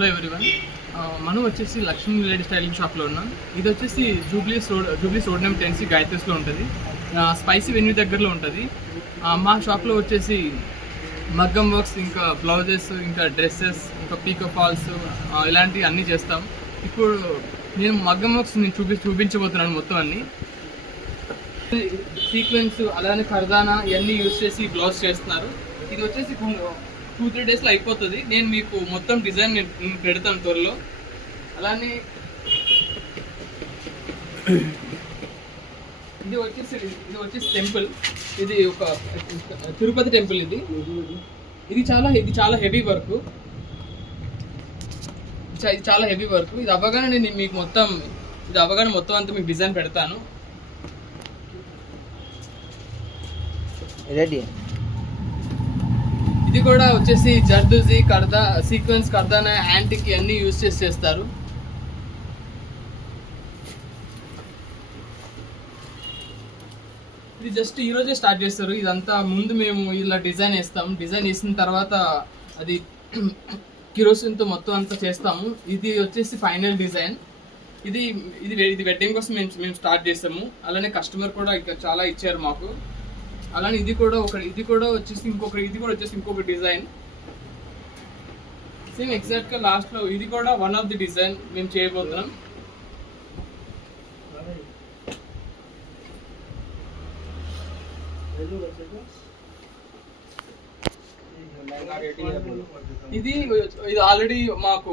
Hello everyone, మనం వచ్చేసి Lakshmi lady styling షాప్లో ఉన్నాం. ఇది వచ్చేసి జూబ్లీస్ రోడ్ నెంబర్ 10C గాయత్రిస్లో ఉంటుంది. స్పైసీ వెన్యూ దగ్గరలో ఉంటుంది. మా షాప్లో వచ్చేసి మగ్గం వర్క్స్, ఇంకా బ్లౌజెస్, ఇంకా డ్రెస్సెస్, ఇంకా పీకో ఫాల్స్ ఇలాంటివి అన్నీ చేస్తాం. ఇప్పుడు నేను మగ్గం వర్క్స్ నేను చూపించబోతున్నాను మొత్తం అన్నీ. సీక్వెన్స్ అలానే కర్దానా ఇవన్నీ యూజ్ చేసి బ్లౌజ్ చేస్తున్నారు. ఇది వచ్చేసి 2-3 డేస్లో అయిపోతుంది. నేను మీకు మొత్తం డిజైన్ నేను పెడతాను త్వరలో. అలానే ఇది వచ్చేసి టెంపుల్. ఇది ఒక తిరుపతి టెంపుల్. ఇది చాలా హెవీ వర్క్. ఇది చాలా హెవీ వర్క్. ఇది అవ్వగానే నేను మీకు మొత్తం అంతా మీకు డిజైన్ పెడతాను. రెడీ. ఇది కూడా వచ్చేసి జర్దోజీ, సీక్వెన్స్, కర్దానా, యాంటిక్ అన్నీ యూజ్ చేస్తారు. ఇది జస్ట్ ఈరోజే స్టార్ట్ చేస్తారు. ఇదంతా ముందు మేము ఇలా డిజైన్ వేస్తాం. డిజైన్ వేసిన తర్వాత అది కిరోసిన్తో మొత్తం అంతా చేస్తాము. ఇది వచ్చేసి ఫైనల్ డిజైన్. ఇది వెడ్డింగ్ కోసం మేము స్టార్ట్ చేస్తాము. అలానే కస్టమర్ కూడా ఇక చాలా ఇచ్చారు మాకు. అలానే ఇది కూడా వచ్చేసి ఇంకొక డిజైన్. సేమ్ ఎగ్జాక్ట్గా లాస్ట్లో ఇది కూడా వన్ ఆఫ్ ది డిజైన్ మేము చేయబోతున్నాం. ఇది ఆల్రెడీ మాకు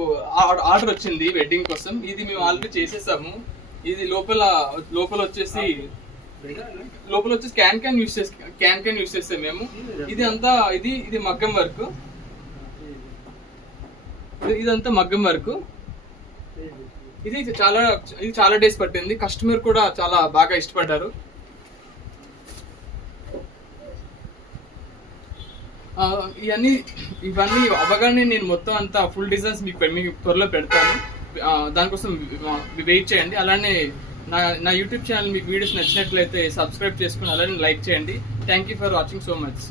ఆర్డర్ వచ్చింది వెడ్డింగ్ కోసం. ఇది మేము ఆల్రెడీ చేసేసాము. ఇది లోపల వచ్చేసి క్యాన్ యూస్ చేస్తాం మేము. ఇది మగ్గం వర్క్. ఇదంతా మగ్గం వర్క్. ఇది చాలా డేస్ పట్టింది. కస్టమర్ కూడా చాలా బాగా ఇష్టపడ్డారు. ఇవన్నీ అవగానే నేను మొత్తం అంతా ఫుల్ డిజైన్స్ మీకు త్వరలో పెడతాను. దానికోసం వెయిట్ చేయండి. అలానే నా యూట్యూబ్ ఛానల్ మీకు వీడియోస్ నచ్చినట్లయితే సబ్స్క్రైబ్ చేసుకుని అలానే లైక్ చేయండి. Thank you for watching so much.